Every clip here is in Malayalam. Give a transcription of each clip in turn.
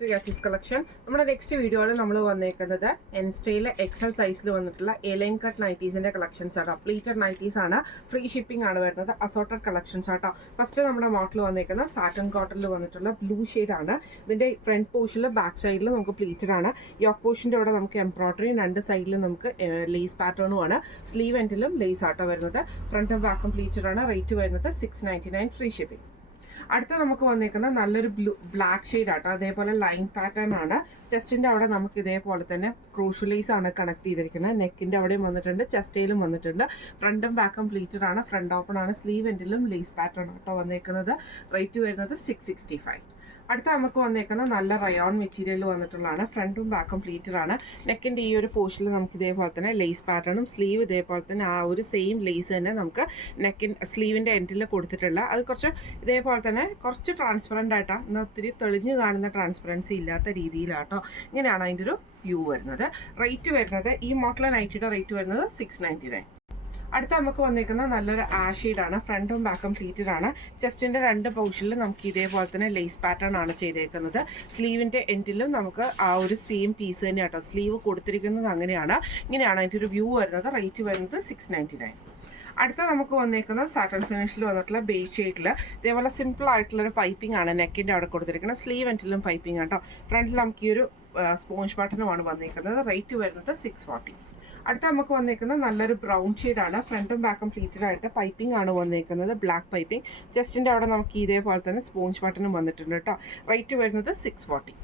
യാച്ചീസ് കളക്ഷൻ. നമ്മുടെ നെക്സ്റ്റ് വീഡിയോയിൽ നമ്മൾ വന്നേക്കുന്നത് എൻസ്റ്റയിലെ എക്സൽ സൈസിൽ വന്നിട്ടുള്ള എലൈൻ കട്ട് നൈറ്റീസിന്റെ കളക്ഷൻസ് ആട്ടോ. പ്ലീറ്റഡ് നൈറ്റീസ് ആണ്, ഫ്രീ ഷിപ്പിംഗ് ആണ് വരുന്നത്, അസോർട്ടഡ് കളക്ഷൻസ് ആട്ടോ. ഫസ്റ്റ് നമ്മുടെ മോഡൽ വന്നേക്കുന്നത് സാറ്റൻ കോട്ടണിൽ വന്നിട്ടുള്ള ബ്ലൂ ഷെയ്ഡ് ആണ്. ഇതിന്റെ ഫ്രണ്ട് പോർഷനിൽ ബാക്ക് സൈഡിൽ നമുക്ക് പ്ലീറ്റഡ് ആണ്. യോക്ക് പോർഷന്റെ അവിടെ നമുക്ക് എംബ്രോയിഡറി, രണ്ട് സൈഡിലും നമുക്ക് ലേസ് പാറ്റേണും ആണ്. സ്ലീവ് എൻഡിലും ലേസ് ആട്ടോ വരുന്നത്. ഫ്രണ്ടും ബാക്കും പ്ലീറ്റഡ് ആണ്. റേറ്റ് വരുന്നത് $699 ഫ്രീ ഷിപ്പിംഗ്. അടുത്ത നമുക്ക് വന്നേക്കുന്ന നല്ലൊരു ബ്ലാക്ക് ഷെയ്ഡ് ആട്ടോ. അതേപോലെ ലൈൻ പാറ്റേൺ ആണ്. ചെസ്റ്റിന്റെ അവിടെ നമുക്ക് ഇതേപോലെ തന്നെ ക്രൂഷ്യലൈസ് ആണ് കണക്ട് ചെയ്തിരിക്കുന്നത്. നെക്കിന്റെ അവിടെയും വന്നിട്ടുണ്ട്, ചെസ്റ്റയിലും വന്നിട്ടുണ്ട്. ഫ്രണ്ടും ബാക്കും പ്ലീറ്റഡ് ആണ്. ഫ്രണ്ട് ഓപ്പൺ ആണ്. സ്ലീവ് എൻഡിലും ലേസ് പാറ്റേൺ ആട്ടോ വന്നേക്കുന്നത്. റേറ്റ് വരുന്നത് $665. അടുത്ത നമുക്ക് വന്നേക്കുന്ന നല്ല റയോൺ മെറ്റീരിയൽ വന്നിട്ടുള്ളതാണ്. ഫ്രണ്ടും ബാക്കും പ്ലീറ്റഡ് ആണ്. നെക്കിൻ്റെ ഈ ഒരു പോർഷനിൽ നമുക്ക് ഇതേപോലെ തന്നെ ലേസ് പാറ്റേണും സ്ലീവ് ഇതേപോലെ തന്നെ ആ ഒരു സെയിം ലേസ് തന്നെ നമുക്ക് സ്ലീവിൻ്റെ എൻഡിൽ കൊടുത്തിട്ടുള്ള അത് കുറച്ച് ഇതേപോലെ തന്നെ കുറച്ച് ട്രാൻസ്പെറൻ്റ് ആയിട്ടാണ്. എന്നാൽ ഒത്തിരി തെളിഞ്ഞ് കാണുന്ന ട്രാൻസ്പെറൻസി ഇല്ലാത്ത രീതിയിലാട്ടോ. ഇങ്ങനെയാണ് അതിൻ്റെ ഒരു വ്യൂ വരുന്നത്. റേറ്റ് വരുന്നത് ഈ മോഡൽ നൈറ്റിയുടെ റേറ്റ് വരുന്നത് $699. അടുത്ത നമുക്ക് വന്നിരിക്കുന്ന നല്ലൊരു ആഷ് ഷെയ്ഡാണ്. ഫ്രണ്ടും ബാക്കും പ്ലീറ്റഡ് ആണ്. ചെസ്റ്റിൻ്റെ രണ്ട് പോർഷനിൽ നമുക്ക് ഇതേപോലെ തന്നെ ലേസ് പാറ്റേൺ ആണ് ചെയ്തേക്കുന്നത്. സ്ലീവിൻ്റെ എൻഡിലും നമുക്ക് ആ ഒരു സെയിം പീസ് തന്നെ കേട്ടോ. സ്ലീവ് കൊടുത്തിരിക്കുന്നത് അങ്ങനെയാണ്. ഇങ്ങനെയാണ് അതിൻ്റെ ഒരു വ്യൂ വരുന്നത്. റേറ്റ് വരുന്നത് $699. അടുത്ത നമുക്ക് വന്നേക്കുന്നത് സാറ്റൻ ഫിനിഷിൽ വന്നിട്ടുള്ള ബേസ് ഷെയ്ഡിൽ ഇതേപോലെ സിമ്പിൾ ആയിട്ടുള്ളൊരു പൈപ്പിംഗ് ആണ് നെക്കിൻ്റെ അവിടെ കൊടുത്തിരിക്കുന്നത്. സ്ലീവ് എൻഡിലും പൈപ്പിംഗ് കേട്ടോ. ഫ്രണ്ടിൽ നമുക്ക് ഈ ഒരു സ്പോഞ്ച് ബട്ടണുമാണ് വന്നിരിക്കുന്നത്. റേറ്റ് വരുന്നത് $640. അടുത്ത നമുക്ക് വന്നേക്കുന്നത് നല്ലൊരു ബ്രൗൺ ഷെയ്ഡാണ്. ഫ്രണ്ടും ബാക്കും പ്ലീറ്റഡ് ആയിട്ട് പൈപ്പിംഗ് ആണ് വന്നേക്കുന്നത്, ബ്ലാക്ക് പൈപ്പിംഗ്. ചെസ്റ്റിൻ്റെ അവിടെ നമുക്ക് ഇതേപോലെ തന്നെ സ്പോഞ്ച് ബട്ടണും വന്നിട്ടുണ്ട് കേട്ടോ. റേറ്റ് വരുന്നത് $640.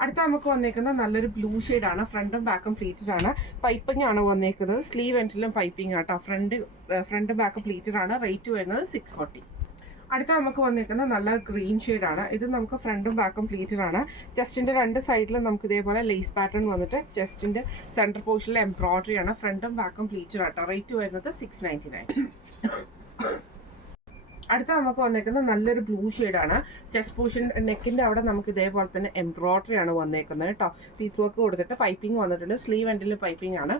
അടുത്ത നമുക്ക് വന്നേക്കുന്ന നല്ലൊരു ബ്ലൂ ഷെയ്ഡാണ്. ഫ്രണ്ടും ബാക്കും പ്ലീറ്റഡ് ആണ്. പൈപ്പിംഗ് ആണ് വന്നേക്കുന്നത്. സ്ലീവ് എൻഡിലും പൈപ്പിംഗ് ആട്ടോ. ഫ്രണ്ടും ബാക്കും പ്ലീറ്റഡ് ആണ്. റേറ്റ് വരുന്നത് $640. അടുത്ത നമുക്ക് വന്നിരിക്കുന്നത് നല്ല ഗ്രീൻ ഷെയ്ഡാണ്. ഇത് നമുക്ക് ഫ്രണ്ടും ബാക്കും പ്ലീറ്റഡ് ആണ്. ചെസ്റ്റിൻ്റെ രണ്ട് സൈഡിലും നമുക്ക് ഇതേപോലെ ലേസ് പാറ്റേൺ വന്നിട്ട് ചെസ്റ്റിൻ്റെ സെൻറ്റർ പോർഷനിൽ എംബ്രോയിഡറി ആണ്. ഫ്രണ്ടും ബാക്കും പ്ലീറ്റഡ് ആട്ടോ. റേറ്റ് വരുന്നത് $699. അടുത്ത നമുക്ക് വന്നേക്കുന്നത് നല്ലൊരു ബ്ലൂ ഷെയ്ഡാണ്. ചെസ്റ്റ് പോർഷൻ നെക്കിൻ്റെ അവിടെ നമുക്ക് ഇതേപോലെ തന്നെ എംബ്രോയിഡറി ആണ് വന്നേക്കുന്നത് കേട്ടോ. പീസ് വർക്ക് കൊടുത്തിട്ട് പൈപ്പിംഗ് വന്നിട്ടുണ്ട്. സ്ലീവ് എൻഡിൽ പൈപ്പിംഗ് ആണ്.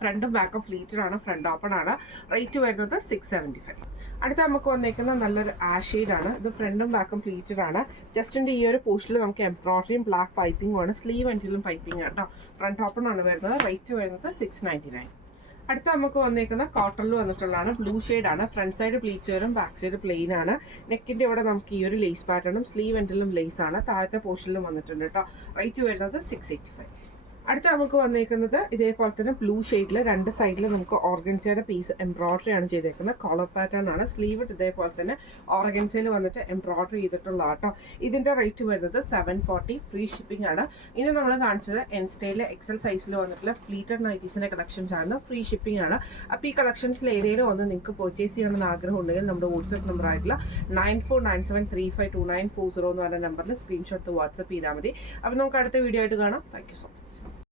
ഫ്രണ്ടും ബാക്കും പ്ലീറ്റഡ് ആണ്. ഫ്രണ്ട് ഓപ്പൺ ആണ്. റേറ്റ് വരുന്നത് $675. അടുത്ത നമുക്ക് വന്നേക്കുന്ന നല്ലൊരു ആഷ് ഷെയ്ഡാണ്. ഇത് ഫ്രണ്ടും ബാക്കും പ്ലീറ്റഡ് ആണ്. ജസ്റ്റിൻ്റെ ഈ ഒരു പോർഷനിൽ നമുക്ക് എംബ്രോയിഡറിയും ബ്ലാക്ക് പൈപ്പിംഗും ആണ്. സ്ലീവ് എൻഡിലും പൈപ്പിംഗ് കേട്ടോ. ഫ്രണ്ട് ഓപ്പൺ ആണ് വരുന്നത്. റേറ്റ് വരുന്നത് $699. അടുത്ത നമുക്ക് വന്നേക്കുന്ന കോട്ടണിൽ വന്നിട്ടുള്ളതാണ്. ബ്ലൂ ഷെയ്ഡാണ്. ഫ്രണ്ട് സൈഡ് പ്ലീറ്ററും ബാക്ക് സൈഡ് പ്ലെയിൻ ആണ്. നെക്കിൻ്റെ ഇവിടെ നമുക്ക് ഈ ഒരു ലേസ് പാറ്റേണും സ്ലീവ് എൻഡിലും ലേസ് ആണ്. താഴത്തെ പോർഷനിലും വന്നിട്ടുണ്ട് കേട്ടോ. റേറ്റ് വരുന്നത് $685. അടുത്ത നമുക്ക് വന്നേക്കുന്നത് ഇതേപോലെ തന്നെ ബ്ലൂ ഷെയ്ഡിൽ രണ്ട് സൈഡിൽ നമുക്ക് ഓർഗൻസയുടെ പീസ് എംബ്രോയിഡറി ആണ് ചെയ്തേക്കുന്നത്. കോളർ പാറ്റേൺ ആണ്. സ്ലീവ് ഇതേപോലെ തന്നെ ഓർഗൻസയിൽ വന്നിട്ട് എംബ്രോയിഡറി ചെയ്തിട്ടുള്ള കേട്ടോ. ഇതിൻ്റെ റേറ്റ് വരുന്നത് $740. ഫ്രീ ഷിപ്പിംഗ് ആണ്. ഇന്ന് നമ്മൾ കാണിച്ചത് എൻസ്റ്റയിലെ എക്സൽ സൈസിൽ വന്നിട്ടുള്ള പ്ലീറ്റഡ് നൈറ്റീസിൻ്റെ കളക്ഷൻസ് ആണ്. ഫ്രീ ഷിപ്പിംഗ് ആണ്. അപ്പോൾ ഈ കളക്ഷൻസിൽ ഏതെങ്കിലും ഒന്ന് നിങ്ങൾക്ക് പർച്ചേസ് ചെയ്യണമെന്ന് ആഗ്രഹം ഉണ്ടെങ്കിൽ നമ്മുടെ വാട്സ്ആപ്പ് നമ്പർ ആയിട്ടുള്ള 9497352940 എന്ന് പറഞ്ഞ നമ്പറിൽ സ്ക്രീൻഷോട്ട് വാട്സ്ആപ്പ് ചെയ്താൽ മതി. അപ്പോൾ നമുക്ക് അടുത്ത വീഡിയോ ആയിട്ട് കാണാം. Thank you so much.